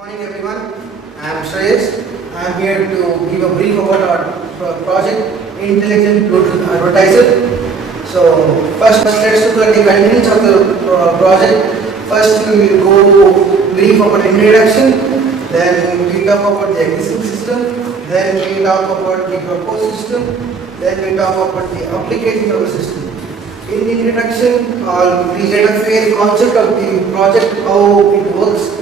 Morning everyone, I am Shreyas. I am here to give a brief about our project Intelligent Bluetooth Advertiser. So first let's look at the contents of the project. First we will go brief about introduction, then we talk about the existing system, then we talk about the proposed system, then we talk about the application of the system. In the introduction, we get a fair concept of the project, how it works.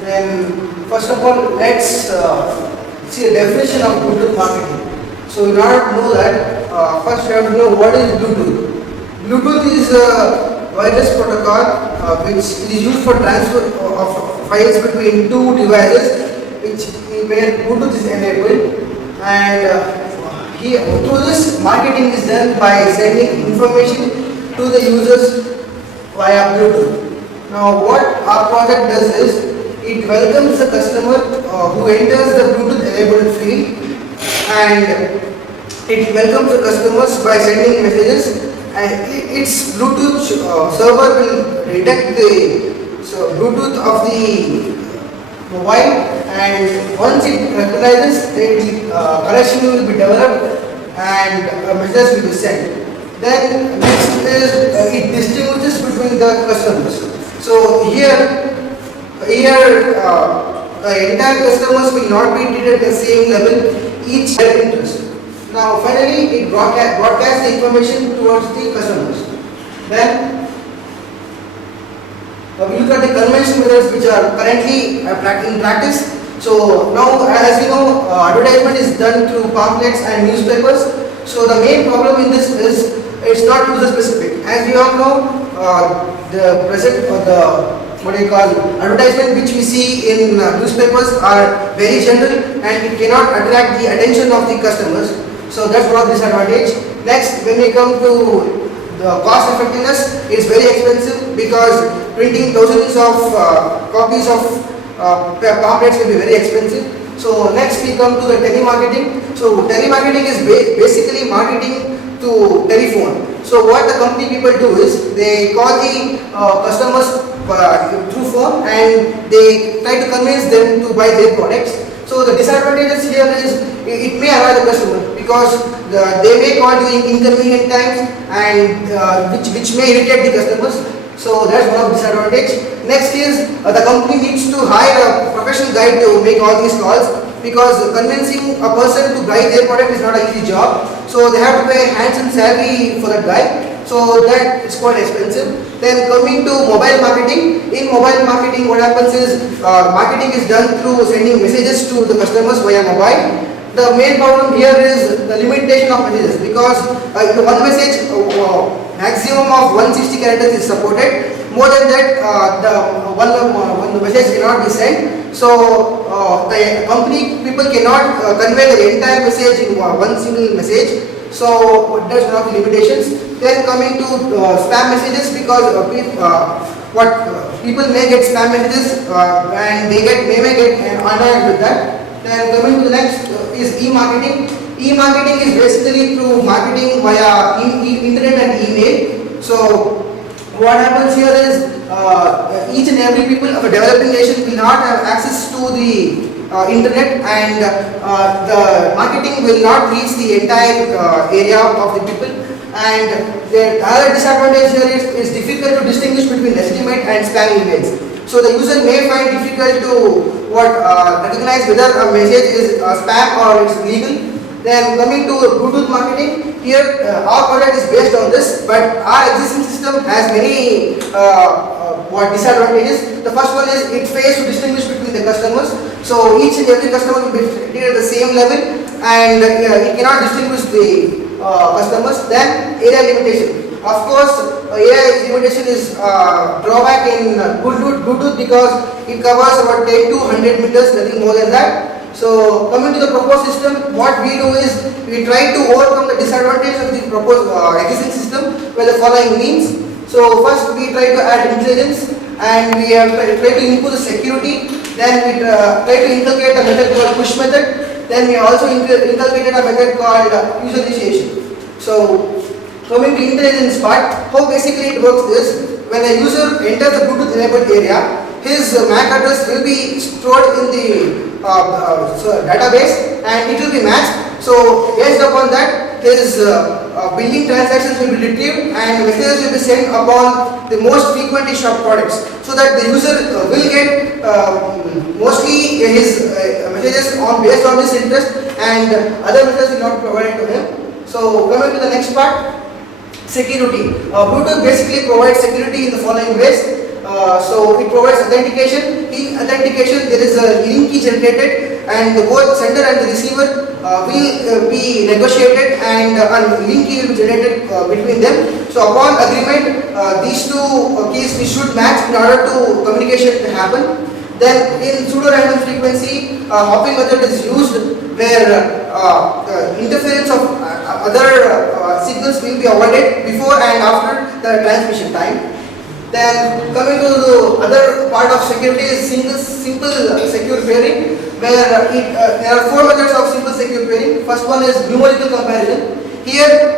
Then first of all, let's see a definition of Bluetooth marketing. So in order to know that, first we have to know what is Bluetooth. Bluetooth is a wireless protocol which is used for transfer of files between two devices, where Bluetooth is enabled, and through this marketing is done by sending information to the users via Bluetooth. Now what our project does is, it welcomes the customer who enters the Bluetooth enabled field, and it welcomes the customers by sending messages, and its Bluetooth server will detect the Bluetooth of the mobile, and once it recognizes, the connection will be developed and a message will be sent. Then next is it distinguishes between the customers. So here the entire customers will not be treated at the same level, each their interest. Now finally it broadcasts the information towards the customers. Then we look at the conventional methods which are currently in practice. So now, as you know, advertisement is done through pamphlets and newspapers. So the main problem in this is it's not user specific. As we all know, the present advertisement which we see in newspapers are very general, and it cannot attract the attention of the customers. So that's one disadvantage. Next, when we come to the cost effectiveness, it's very expensive because printing thousands of copies of pamphlets will be very expensive. So next we come to the telemarketing. So telemarketing is basically marketing to telephone. So what the company people do is, they call the customers through phone, and they try to convince them to buy their products. So the disadvantages here is, it may annoy the customer because they may call during inconvenient times, and which may irritate the customers. So that's one of the disadvantage. Next is the company needs to hire a professional guy to make all these calls, because convincing a person to buy their product is not an easy job. So they have to pay a handsome salary for that guy. So that is quite expensive. Then coming to mobile marketing. In mobile marketing, what happens is marketing is done through sending messages to the customers via mobile. The main problem here is the limitation of messages, because one message maximum of 160 characters is supported. More than that, the message cannot be sent. So the company people cannot convey the entire message in one single message. So that's one of the limitations. Then coming to spam messages, because people may get spam messages and they may get annoyed with that. Then coming to the next is e-marketing. E-marketing is basically through marketing via internet and email. So what happens here is each and every people of a developing nation will not have access to the internet, and the marketing will not reach the entire area of the people. And the other disadvantage here is difficult to distinguish between legitimate and spam emails. So the user may find difficult to recognize whether a message is spam or it's legal. Then coming to Bluetooth marketing, here our product is based on this, but our existing system has many disadvantages. The first one is it fails to distinguish between the customers. So each and every customer will be treated at the same level, and it cannot distinguish the customers. Then area limitation. Of course, area limitation is drawback in Bluetooth because it covers about 10 to 100 meters, nothing more than that. So coming to the proposed system, what we do is we try to overcome the disadvantage of the proposed existing system by the following means. So first we try to add intelligence, and we have try to improve the security. Then we try to inculcate a method called push method. Then we also inculcated a method called user initiation. So coming to intelligence part, how basically it works is, when a user enters the Bluetooth enabled area, his MAC address will be stored in the database and it will be matched. So based upon that, his billing transactions will be retrieved and messages will be sent upon the most frequently shopped products, so that the user will get mostly his messages on based on his interest, and other messages will not be provided to him. So coming to the next part, security. Bluetooth basically provides security in the following ways. So it provides authentication. In authentication, there is a link key generated, and both sender and the receiver will be negotiated, and a link key will be generated between them. So upon agreement, these two keys we should match in order to communication to happen. Then in pseudo-random frequency, hopping method is used where interference of other signals will be avoided before and after the transmission time. Then coming to the other part of security is simple secure pairing, where there are four methods of simple secure pairing. First one is numerical comparison. Here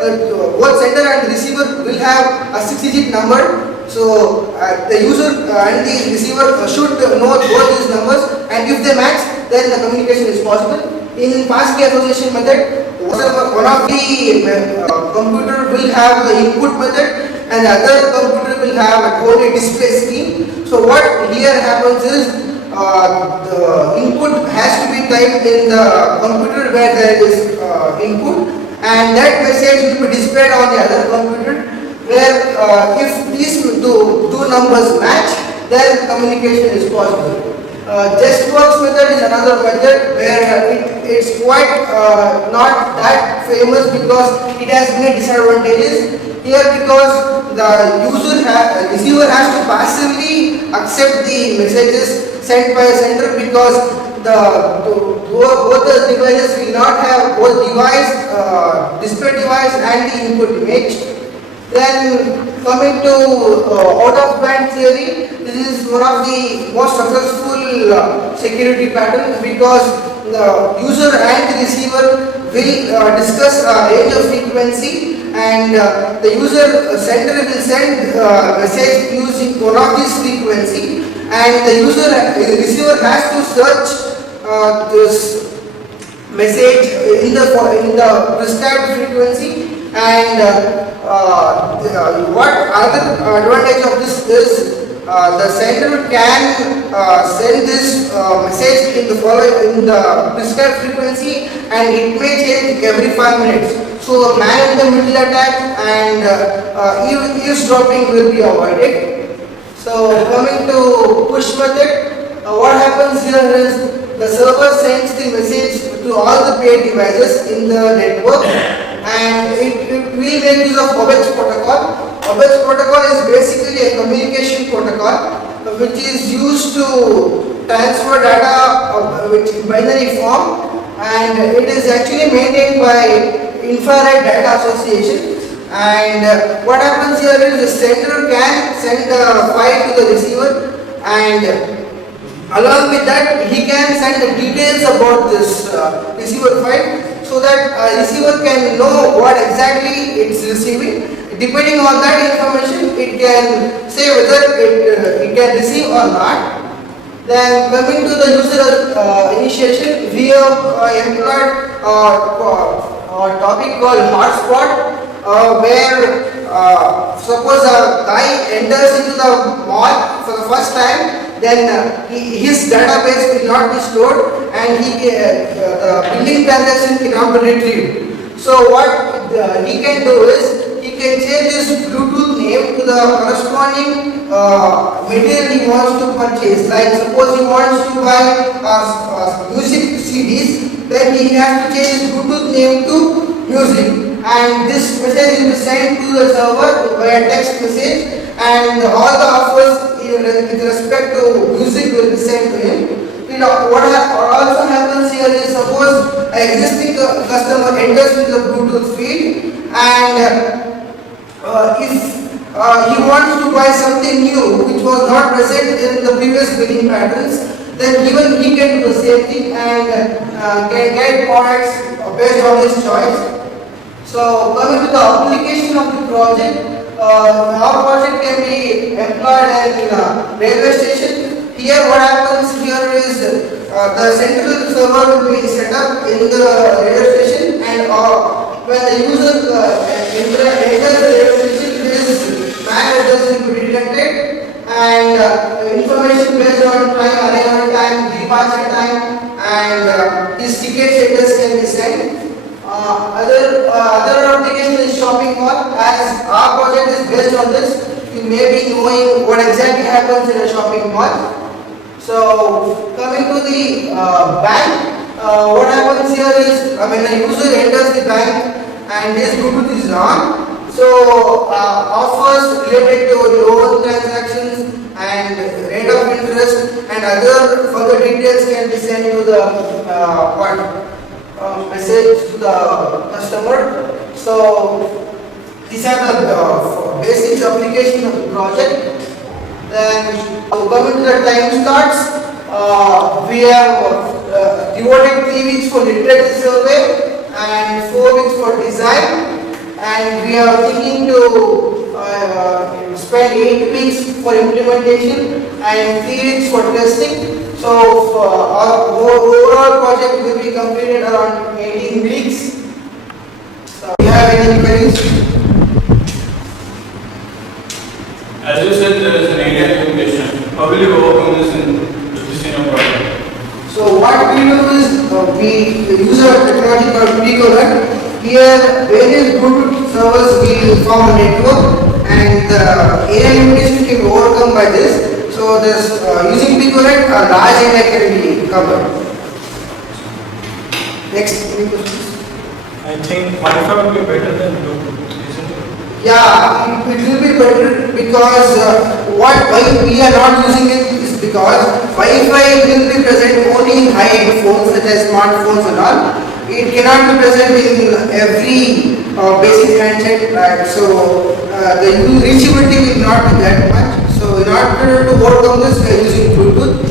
both sender and receiver will have a 6-digit number. So the user and the receiver should know both these numbers, and if they match, then the communication is possible. In passkey association method, one of the computer will have the input method, and the other computer will have only display scheme. So what here happens is the input has to be typed in the computer where there is input, and that message will be displayed on the other computer, where if these two numbers match, then communication is possible. JustWorks method is another method where it's quite not that famous because it has many disadvantages. Here, because the receiver has to passively accept the messages sent by a sender, because both the devices will not have both display device and the input image. Then coming to out-of-band theory, this is one of the most successful security patterns, because the user and the receiver will discuss a range of frequency, and the sender will send message using one of these frequency, and the receiver has to search this message in the prescribed frequency. And what other advantage of this is, the sender can send this message in the prescribed frequency, and it may change every 5 minutes. So man-in-the-middle attack and eavesdropping will be avoided. So coming to push method, what happens here is the server sends the message to all the paid devices in the network, and it will make use of OBEX protocol. OBEX protocol is basically a communication protocol which is used to transfer data in binary form, and it is actually maintained by Infrared Data Association. And what happens here is the sender can send a file to the receiver, and along with that he can send the details about this receiver file, so that receiver can know what exactly it's receiving. Depending on that information, it can say whether it can receive or not. Then coming to the user initiation, we have employed a topic called hotspot, where suppose a guy enters into the mall for the first time, then his database will not be stored, and the billing transaction cannot be retrieved. So what he can do is, he can change his Bluetooth name to the corresponding material he wants to purchase. Like suppose he wants to buy music CDs, then he has to change his Bluetooth name to music, and this message will be sent to the server via text message, and all the offers with respect to music will be sent to him. What also happens here is, suppose an existing customer enters with the Bluetooth feed, and if he wants to buy something new which was not present in the previous billing patterns, then even he can do the same thing and can get products based on his choice. So coming to the application of the project, our project can be employed in railway station. Here what happens here is the central server will be set up in the radio station, and when the user enters the radio station, this MAC address will be detected, and information based on time, arrival time, departure time, and his ticket status can be sent. Other application is shopping mall. As our project is based on this, you may be knowing what exactly happens in a shopping mall. So coming to the bank, what happens here is when a user enters the bank and his Bluetooth is on, so offers related to loan transactions and rate of interest and other further details can be sent to the message to the customer. So these are the basic application of the project. Then coming to the time starts, we have devoted 3 weeks for literature survey and 4 weeks for design, and we are thinking to spend 8 weeks for implementation and 3 weeks for testing. So our overall project will be completed around 18 weeks. So do you have any queries? As you said, there is an area limitation. How will you overcome this in your project? So what we do is we use a technology called Belgaum. Here various Bluetooth servers will form a network, and the area limitation can be overcome by this. So this using Belgaum, a large area can be covered. Next, any questions? I think Wi-Fi would be better than Bluetooth, isn't it? Yeah, it will be better because why we are not using it is because Wi-Fi will be present only in high-end phones such as smartphones and all. It cannot be present in every basic handset, right? So the reachability will not be that much. So in order to overcome this, we are using Bluetooth.